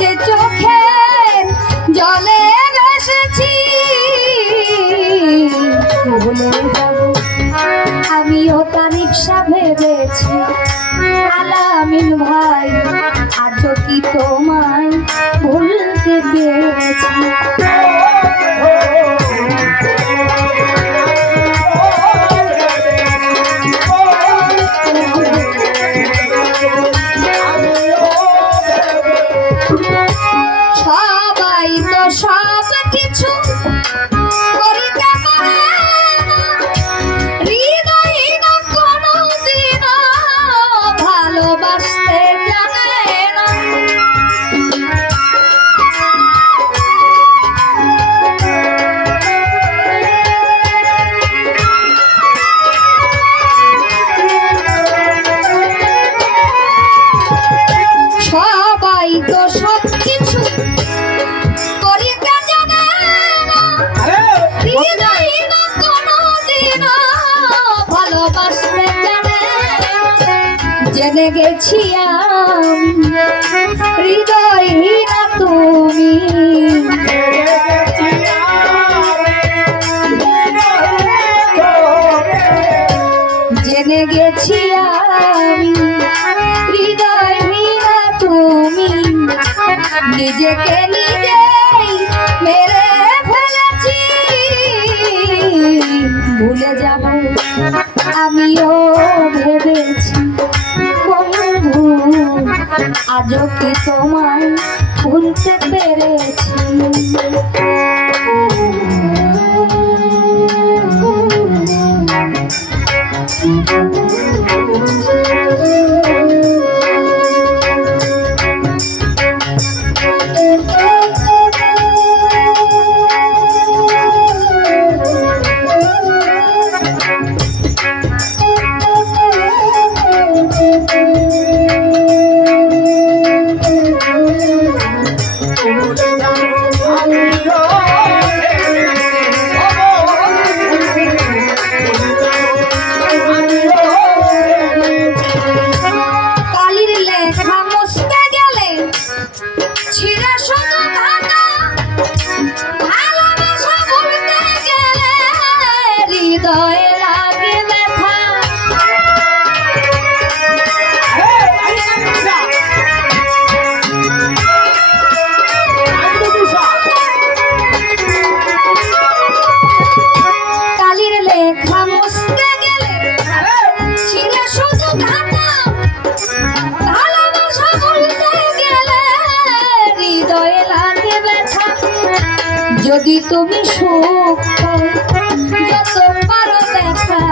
যে চোখে জলে যাব, আমিও তার রিক্সা ভেবেছি। আলামিন ভাই আজ কি তোমায় ভুলতে পেরেছি? গেছি হৃদয়হীন তুমি। জেনে গেছি আমি হৃদয়হীন তুমি। নিজেকে নিজেই ভুলে যাব আমিও ভেবেছি। আজও কি তোমায় ভুলতে পেরেছি? কালির যদি তুমি সুখ যত পারো দেখা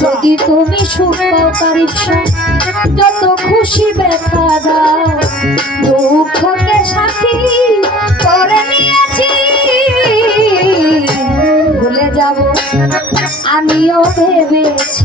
যদি তুমি সুখ পাও যত খুশি ব্যথা দাও দুঃখকে সাথী করে নিয়েছি। ভুলে যাব, আমিও ভেবেছি।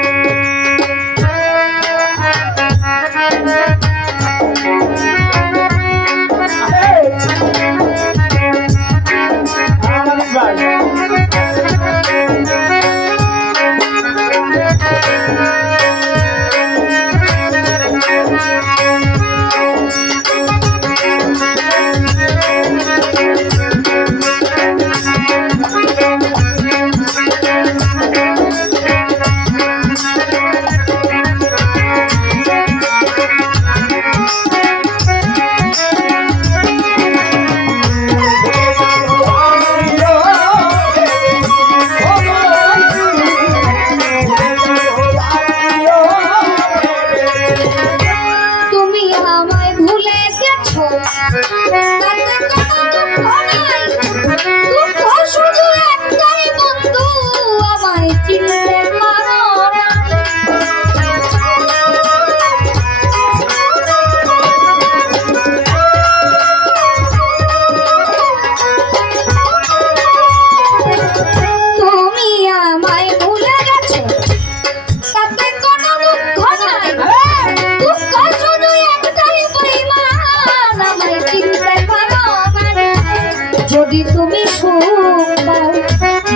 তুমি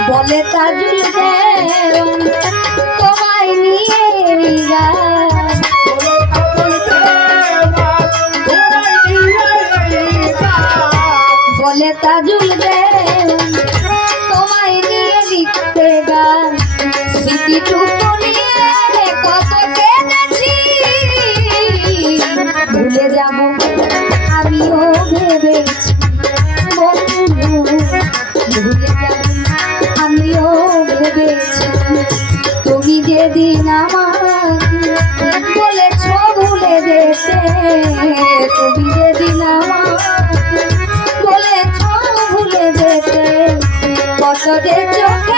বলে তাজুল তোমায় নিয়ে বলে তাজুল তুমি যেদিন বলেছ ভুলে যেতে। যে চোখ